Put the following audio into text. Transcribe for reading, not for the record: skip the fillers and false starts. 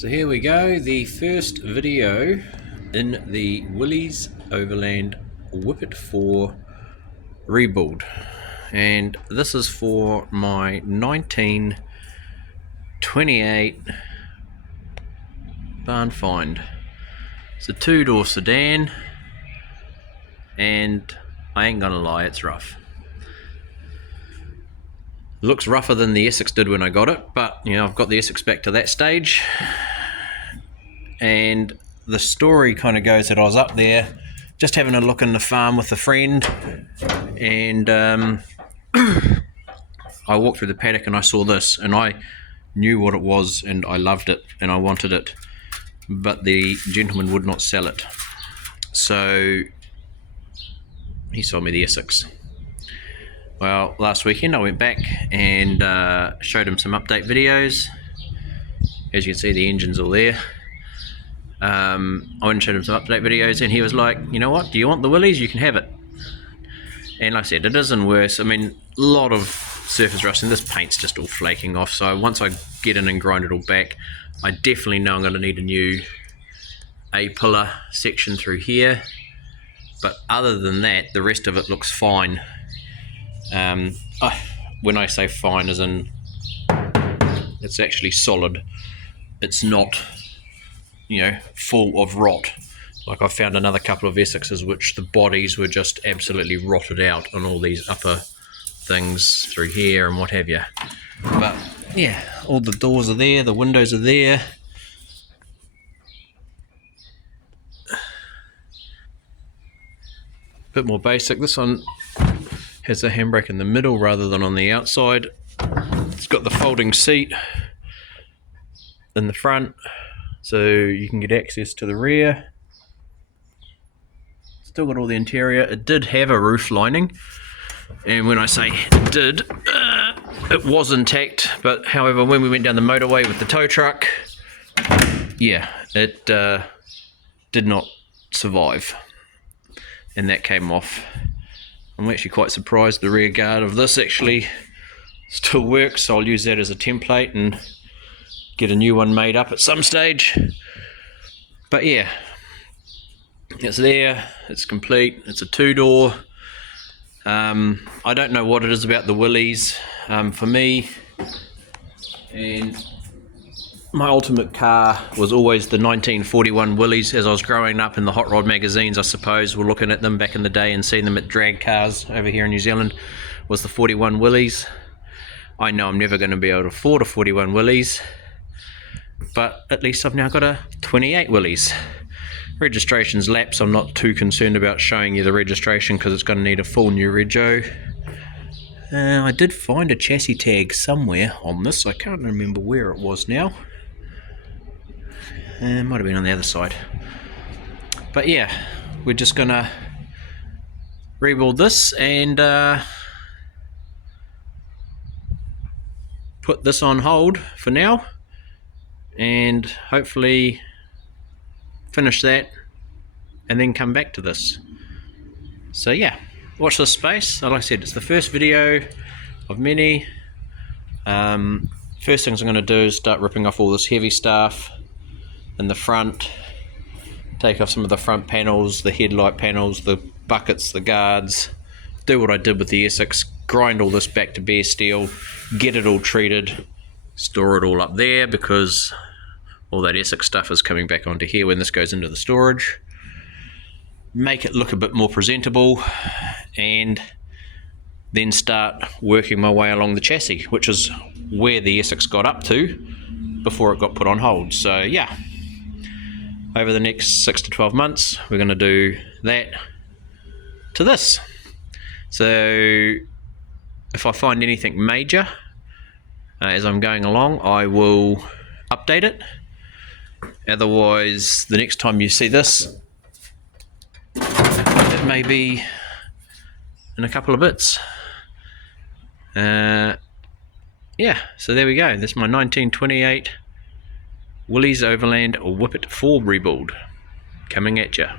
So here we go, the first video in the Willys Overland Whippet 4 rebuild, and this is for my 1928 barn find. It's a two-door sedan, and I ain't gonna lie, it's rough. It looks rougher than the Essex did when I got it, but you know, I've got the Essex back to that stage. And the story kind of goes that I was up there just having a look in the farm with a friend, and I walked through the paddock and I saw this, and I knew what it was and I loved it and I wanted it, but the gentleman would not sell it, so he sold me the Essex. Well, last weekend I went back and showed him some update videos. As you can see, the engine's all there. I went and showed him some update videos, and he was like, you know what, do you want the Willys? You can have it. And like I said, it isn't worse. I mean, a lot of surface rust, and this paint's just all flaking off, so once I get in and grind it all back, I definitely know I'm going to need a new A-pillar section through here. But other than that, the rest of it looks fine. When I say fine, as in it's actually solid. It's not, you know, full of rot. Like I found another couple of Essexes which the bodies were just absolutely rotted out on all these upper things through here and what have you. But yeah, all the doors are there, the windows are there. Bit more basic. This one has a handbrake in the middle rather than on the outside. It's got the folding seat in the front, so you can get access to the rear. Still got all the interior. It did have a roof lining, and when I say did, it was intact, but however, when we went down the motorway with the tow truck, yeah, it did not survive, and that came off. I'm actually quite surprised the rear guard of this actually still works, so I'll use that as a template and get a new one made up at some stage. But yeah, it's there, it's complete, it's a two-door. I don't know what it is about the Willys. For me, and my ultimate car was always the 1941 Willys. As I was growing up in the hot rod magazines, I suppose, we're looking at them back in the day and seeing them at drag cars over here in New Zealand, was the 41 Willys. I know I'm never going to be able to afford a 41 Willys, but at least I've now got a 28 Willys. Registration's lapsed. I'm not too concerned about showing you the registration because it's going to need a full new rego. I did find a chassis tag somewhere on this. I can't remember where it was now. It might have been on the other side. But yeah, we're just going to rebuild this and put this on hold for now, and hopefully finish that and then come back to this. So yeah, watch this space. Like I said, it's the first video of many. First things I'm going to do is start ripping off all this heavy stuff in the front, take off some of the front panels, the headlight panels, the buckets, the guards, do what I did with the Essex, grind all this back to bare steel, get it all treated, store it all up there, because all that Essex stuff is coming back onto here when this goes into the storage. Make it look a bit more presentable, and then start working my way along the chassis, which is where the Essex got up to before it got put on hold. So yeah, over the next 6 to 12 months we're going to do that to this. So if I find anything major as I'm going along, I will update it. Otherwise, the next time you see this, it may be in a couple of bits. Yeah, so there we go. This is my 1928 Willys Overland Whippet 4 rebuild coming at ya.